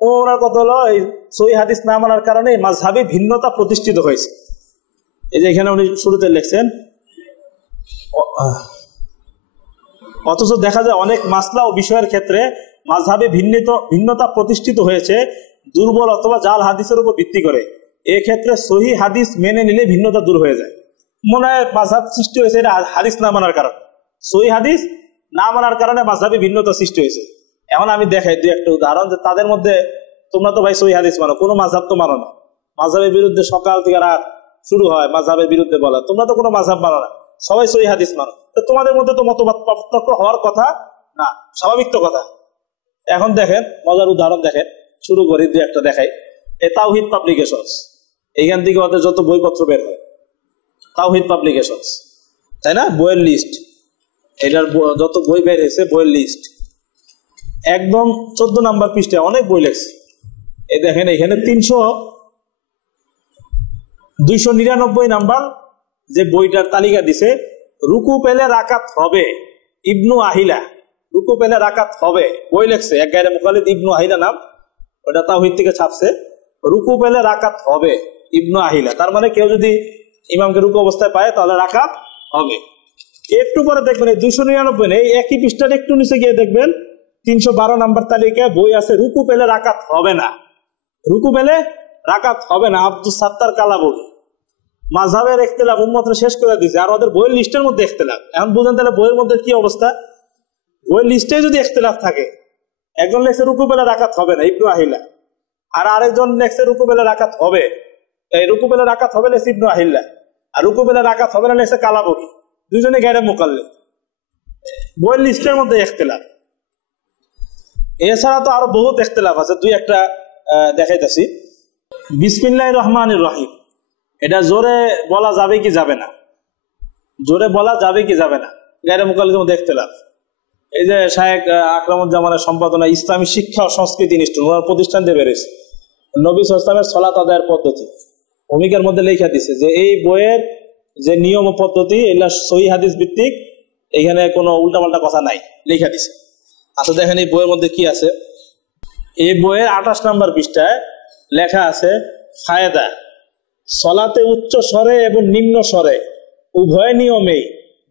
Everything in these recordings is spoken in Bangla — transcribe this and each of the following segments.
ওনার কথা হলো এই সহিহ হাদিস না মানার কারণে মাযহাবী ভিন্নতা প্রতিষ্ঠিত হয়েছে। এই যে এখানে উনি শুরুতে লিখছেন, অথচ দেখা যায় অনেক মাসলা ও বিষয়ের ক্ষেত্রে মাযহাবী ভিন্নতা প্রতিষ্ঠিত হয়েছে দুর্বল অথবা জাল হাদিসের উপর ভিত্তি করে। এক্ষেত্রে সহিহ হাদিস মেনে নিলে ভিন্নতা দূর হয়ে যায়। মনে হয় মাযহাব সৃষ্টি হয়েছে এটা হাদিস না মানার কারণে, সহিহ হাদিস না মানার কারণে মাযহাবী ভিন্নতা সৃষ্টি হয়েছে। এখন আমি দেখাই দুই একটা উদাহরণ, যে তাদের মধ্যে তোমরা তো ভাই সহিহ হাদিস মানো, কোনো মাযহাব তো মানো না, মাযহাবের বিরুদ্ধে সকাল থেকে রাত শুরু হয় মাযহাবের বিরুদ্ধে বলা, তোমরা তো কোনো মাযহাব মানো না, সবাই সহিহ হাদিস মানো, তো তোমাদের মধ্যে তো মতবাদ পার্থক্য হওয়ার কথা না, স্বাভাবিক তো কথা। এখন দেখেন মজার উদাহরণ, দেখেন শুরু করি দুই একটা দেখাই। তাওহীদ পাবলিকেশনস, এইখান থেকে ওদের যত বইপত্র বের হয়, তাওহীদ পাবলিকেশনস, তাই না, বইয়ের লিস্ট, এটার যত বই বের হয়েছে বইয়ের লিস্ট একদম 14 নম্বর পৃষ্ঠায় অনেক বই লেখছে। এই দেখেন এখানে 299 নাম্বার যে বইটার তালিকা দিছে, রুকু পেলে রাকাত হবে, ইবনু আহিলা, রুকু পেলে রাকাত হবে বই লেখছে, এক গায়রে মুখালিদ ইবনু আহিলা নাম, ওটা তাওহীদ থেকে ছাপছে, রুকু পেলে রাকাত হবে ইবনু আহিলা, তার মানে কেউ যদি ইমামকে রুকু অবস্থায় পায় তাহলে রাকাত হবে। একটু পরে দেখবেন এই 299 নেই, একই পৃষ্ঠার একটু নিচে গিয়ে দেখবেন 312 নাম্বার তালিকায় বই আছে রুকু পেলে রাকাত হবে না, রুকু পেলে রাকাত হবে না, আব্দুস সাত্তার কালাবুল। মাযহাবের ইখতিলাফ উম্মতরা শেষ করে দিয়েছে, আর ওদের বইয়ের লিস্টের মধ্যে ইখতিলাফ। এখন বুঝেন তাহলে বইয়ের মধ্যে কি অবস্থা, বইয়ের লিস্টে যদি ইখতিলাফ থাকে, একজন লেখছে রুকু পেলে রাকাত হবে না ইবনু আহিলা, আর আরেকজন লেখছে রুকু পেলে রাকাত হবে, এই রুকু পেলে রাকাত হবে লেখছে ইবনু আহিলা, আর রুকু পেলে রাকাত হবে না লেখছে কালাবুল, দুজনে গায়রে মুকাল্লিদ, বইয়ের লিস্টের মধ্যে ইখতিলাফ। এছাড়া তো আরো বহুত ইখতিলাফ আছে, দুই একটা দেখাইতেছি। বিসমিল্লাহির রহমানির রহিম, এটা জোরে বলা যাবে কি যাবে না, জোরে বলা যাবে কি যাবে না, গায়রে মুকাল্লিদের মধ্যে ইখতিলাফ। এই যে শায়েখ আকরামুজ্জামানের সম্পাদনা ইসলামী শিক্ষা ও সংস্কৃতি ইনস্টিটিউট, ওনার প্রতিষ্ঠান দিয়ে বেরিয়েছে নবী সাল্লাল্লাহু আলাইহি ওয়াসাল্লামের সালাত আদায়ের পদ্ধতি, ভূমিকার মধ্যে লেখা দিছে যে এই বইয়ের যে নিয়ম ও পদ্ধতি এগুলা সহিহ হাদিস ভিত্তিক, এখানে কোনো উল্টাপাল্টা কথা নাই, লেখা দিছে। আচ্ছা দেখেন এই বইয়ের মধ্যে কি আছে, এই বইয়ের 28 নম্বর পৃষ্ঠায় লেখা আছে, ফায়দা, সলাতে উচ্চ স্বরে এবং নিম্ন স্বরে উভয় নিয়মেই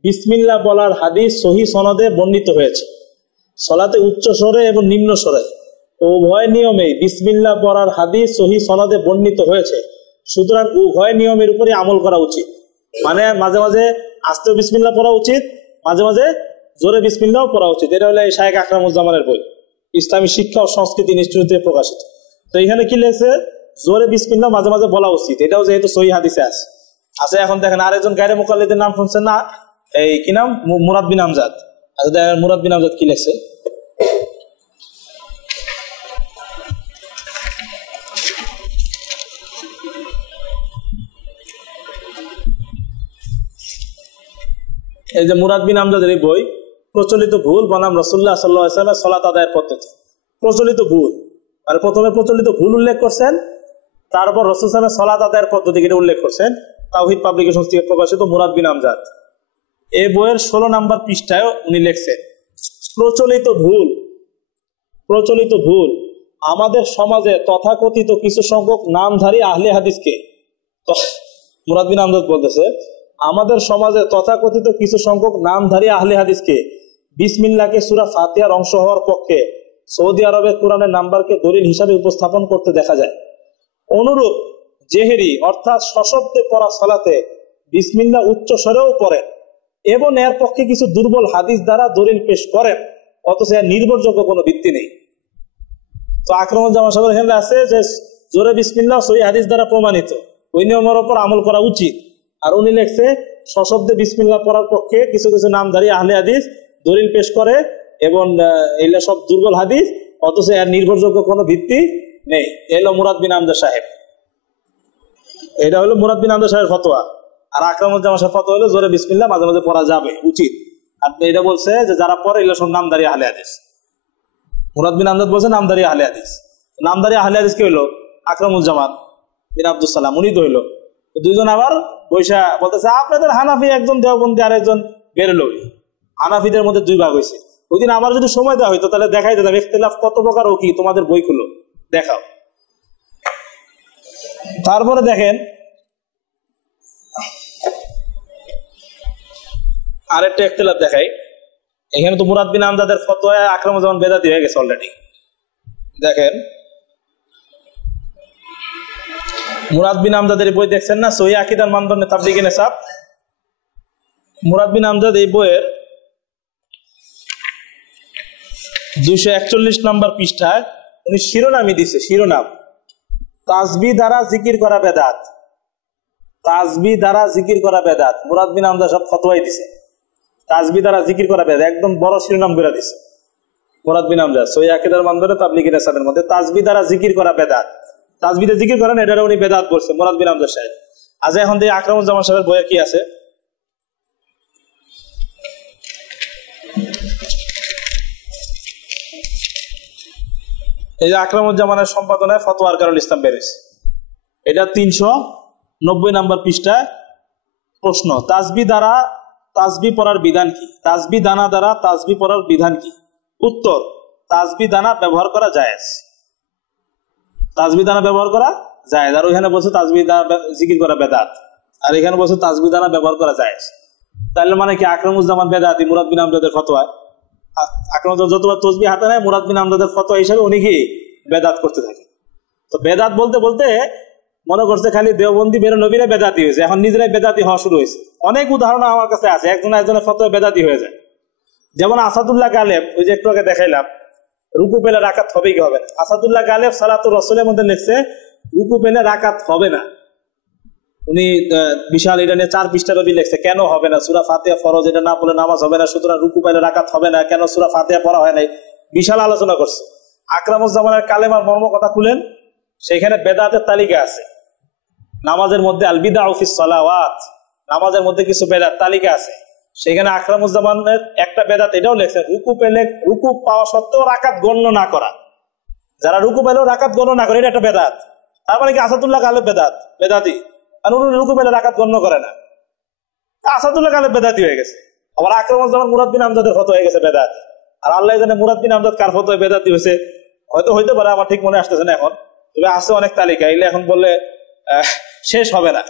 বিসমিল্লাহ বলার হাদিস সহিহ সনদে বর্ণিত হয়েছে। সলাতে উচ্চ স্বরে এবং নিম্ন স্বরে উভয় নিয়মেই বিসমিল্লাহ পড়ার হাদিস সহিহ সনদে বর্ণিত হয়েছে, সুতরাং উভয় নিয়মের উপরে আমল করা উচিত। মানে মাঝে মাঝে আস্তে বিসমিল্লাহ পড়া উচিত, মাঝে মাঝে জোরে বিসমিল্লাহ পড়া উচিত। এটা হলো শায়েখ আকরামুজ্জামানের বই, ইসলামী শিক্ষা ও সংস্কৃতি ইনস্টিটিউটে প্রকাশিত। তো এখানে কি লেখছে, জোরে বিসমিল্লাহ মাঝে মাঝে বলা উচিত, এটাও যেহেতু সহিহ হাদিসে আছে। আচ্ছা এখন দেখেন আরেকজন গায়রে মুকাল্লিদের নাম শুনছেন না, এই কি নাম, মুরাদ বিন আমজাদ। আচ্ছা দেখেন মুরাদ বিন আমজাদ কি লেখছে, এই যে মুরাদ বিন আমজাদের এই বই, প্রচলিত ভুল বনাম রাসূলুল্লাহ সাল্লাল্লাহু আলাইহি ওয়াসাল্লাম সালাত আদায়ের পদ্ধতি। প্রচলিত ভুল, আর প্রথমে প্রচলিত ভুল উল্লেখ করছেন, তারপর রাসূল সাল্লাল্লাহু আলাইহি ওয়াসাল্লাম সালাত আদায়ের পদ্ধতি এটা উল্লেখ করছেন। তাওহীদ পাবলিকেশন থেকে প্রকাশিত মুরাদ বিন আমজাদ, এই বইয়ের 16 নম্বর পৃষ্ঠায় উনি লিখছেন, প্রচলিত ভুল, প্রচলিত ভুল আমাদের সমাজে তথাকথিত কিছু সংখ্যক নামধারী আহলে হাদিসকে, মুরাদ বিন আমজাদ বলতেছে, আমাদের সমাজে তথাকথিত কিছু সংখ্যক নামধারী আহলে হাদিসকে বিসমিল্লাহকে সূরা ফাতিহার অংশ হওয়ার পক্ষে সৌদি আরবের কোরআনের নাম্বারকে দলিল হিসাবে উপস্থাপন করতে দেখা যায়। অনুরূপ জেহেরি অর্থাৎ সশব্দে পড়া সালাতে বিসমিল্লাহ উচ্চ স্বরেও পড়েন এবং এর পক্ষে কিছু দুর্বল হাদিস দ্বারা দলিল পেশ করেন, অথচ এর নির্ভরযোগ্য কোনো ভিত্তি নেই। তো আকরামুজ্জামান সাহেবের এখানে আছে যে জোরে বিসমিল্লাহ সহিহ হাদিস দ্বারা প্রমাণিত, ওই নিয়মের উপর আমল করা উচিত। আর উনি লিখছে সশব্দে বিসমিল্লাহ পড়ার পক্ষে কিছু কিছু নামধারী আহলে হাদিস দলিল পেশ করে এবং এগুলা সব দুর্বল হাদিস, অথচ এর নির্ভরযোগ্য কোনো ভিত্তি নেই। এলো মুরাদ বিন আমজাদ সাহেব, এটা হলো মুরাদ বিন আমজাদ সাহেবের ফতোয়া। আর আকরামুজ্জামান সাহেব ফতোয়া হলো জোরে বিসমিল্লাহ মাঝে মাঝে পড়া যাবে, উচিত। আপনি এটা বলছে যে যারা পড়ে এগুলো সব নামধারী আহলে হাদিস। মুরাদ বিন আমজাদ বলছে নামধারী আহলে হাদিস। নামধারী আহলে হাদিস কি হইলো, আকরামুজ্জামান বিন আব্দুস সালাম, উনি তো হইলো। দুইজন আবার বৈশা বলতেছে আপনাদের হানাফি একজন দেওবন্দি আর একজন বেরলভী, হানাফিদের মধ্যে দুই ভাগ হয়েছে। ওই দিন আমার যদি সময় দেওয়া হইতো তাহলে দেখাই দিতাম ইখতিলাফ কত প্রকার ও কি, তোমাদের বই খুলো দেখাও। তারপরে দেখেন আরেকটা ইখতিলাফ দেখাই। এখানে তো মুরাদ বিন আমজাদের ফতোয়ায় আকরামুজ্জামান বেদাতি হয়ে গেছে অলরেডি। দেখেন মুরাদ বিন আমজাদের বই দেখছেন না, সহিহ আকীদার মানদণ্ডে তাবলীগে নিসাব। মুরাদ বিন আমজাদ এই বইয়ের 241 নম্বর পৃষ্ঠায় উনি শিরোনামই দিছে, শিরোনাম তাসবিহ দ্বারা জিকির করা বেদাত। তাসবিহ দ্বারা জিকির করা বেদাত। মুরাদ বিন আমজাদ সব ফতোয়াই দিছে তাসবিহ দ্বারা জিকির করা বেদাত, একদম বড় শিরোনাম করে দিছে মুরাদ বিন আমজাদ সহিহ আকীদার মানদণ্ডে তাবলীগে নিসাবের মধ্যে তাসবিহ দ্বারা জিকির করা বেদাত। তাসবিহে জিকির করেন এটা উনি বেদাত করছে মুরাদ বিন আমজাদ সাহেব। আজ এখন দিয়ে আকরামুজ্জামান সাহেবের বইয়ে কি আছে, এই যে আকরামুজ্জামানের সম্পাদনায় ফতোয়া আরকানুল ইসলাম বেরিয়েছে, এটা 390 নম্বর পৃষ্ঠায় প্রশ্ন, তাসবিহ দ্বারা তাসবিহ পড়ার বিধান কি? তাসবিহ দানা দ্বারা তাসবিহ পড়ার বিধান কি? উত্তর, তাসবিহ দানা ব্যবহার করা জায়েজ। তাসবিহ দানা ব্যবহার করা জায়েজ। আর ওইখানে বলছে তাসবিহ দানা জিকির করা বেদাত, আর এখানে বলছে তাসবিহ দানা ব্যবহার করা জায়েজ। তাহলে মানে কি আকরামুজ্জামান বেদাতি মুরাদ বিন আমজাদের ফতোয়া? আকরামুজ্জামান যতবার তাসবিহ হাতে নেয় মুরাদ বিন আমজাদের ফতোয়া হিসেবে উনি কি বেদাত করতে থাকে। তো বেদাত বলতে বলতে মনে করছে খালি দেওবন্দি বের নবীরা বেদাতি হয়েছে, এখন নিজেরাই বেদাতি হওয়া শুরু হয়েছে। অনেক উদাহরণ আমার কাছে আছে, একজনের ফতোয়া বেদাতি হয়ে যায়। যেমন আসাদুল্লাহ গালেব, ওই যে একটু আগে দেখাইলাম, রুকু পেলে রাকাত হবে কি হবে না। আসাদুল্লাহ গালেব সালাতুর রাসূলের মধ্যে লিখছে রুকু পেলে রাকাত হবে না। উনি বিশাল এটা নিয়ে 4 পৃষ্ঠা রবি লিখছে, কেন হবে না, সূরা ফাতিহা ফরজ, এটা না পড়লে নামাজ হবে না, সুতরাং রুকু পেলে রাকাত হবে না, কেন সূরা ফাতিহা পড়া হয় নাই, বিশাল আলোচনা করছে। আকরামুজ্জামানের কালেমার মর্ম কথা খুলেন, সেখানে বেদাতের তালিকা আছে। নামাজের মধ্যে আল বিদআউ ফিস সালাওয়াত, নামাজের মধ্যে কিছু বেদাত তালিকা আছে। সেখানে আকরামুজ্জামানের একটা বেদাত এটাও লেখছেন, রুকু পাওয়া সত্ত্বেও রাকাত গণ্য না করা। যারা রুকু পেলেও রাকাত গণ্য না করে, এটা একটা বেদাত। তার মানে কি আসাদুল্লাহ গালেব বেদাতি, আর উনি রুকু পেলে রাকাত গণ্য করে না, আসাদুল্লাহ গালেব বেদাতি হয়ে গেছে। আবার আকরামুজ্জামান মুরাদ বিন আমজাদের ফতোয়া হয়ে গেছে বেদাত। আর আল্লাহ জানে মুরাদ বিন আমজাদ কার ফতোয়া বেদাতি হয়েছে, হয়তো হইতে পারে, আমার ঠিক মনে আসতেছে না এখন, তবে আছে অনেক তালিকা, এগুলো এখন বললে শেষ হবে না।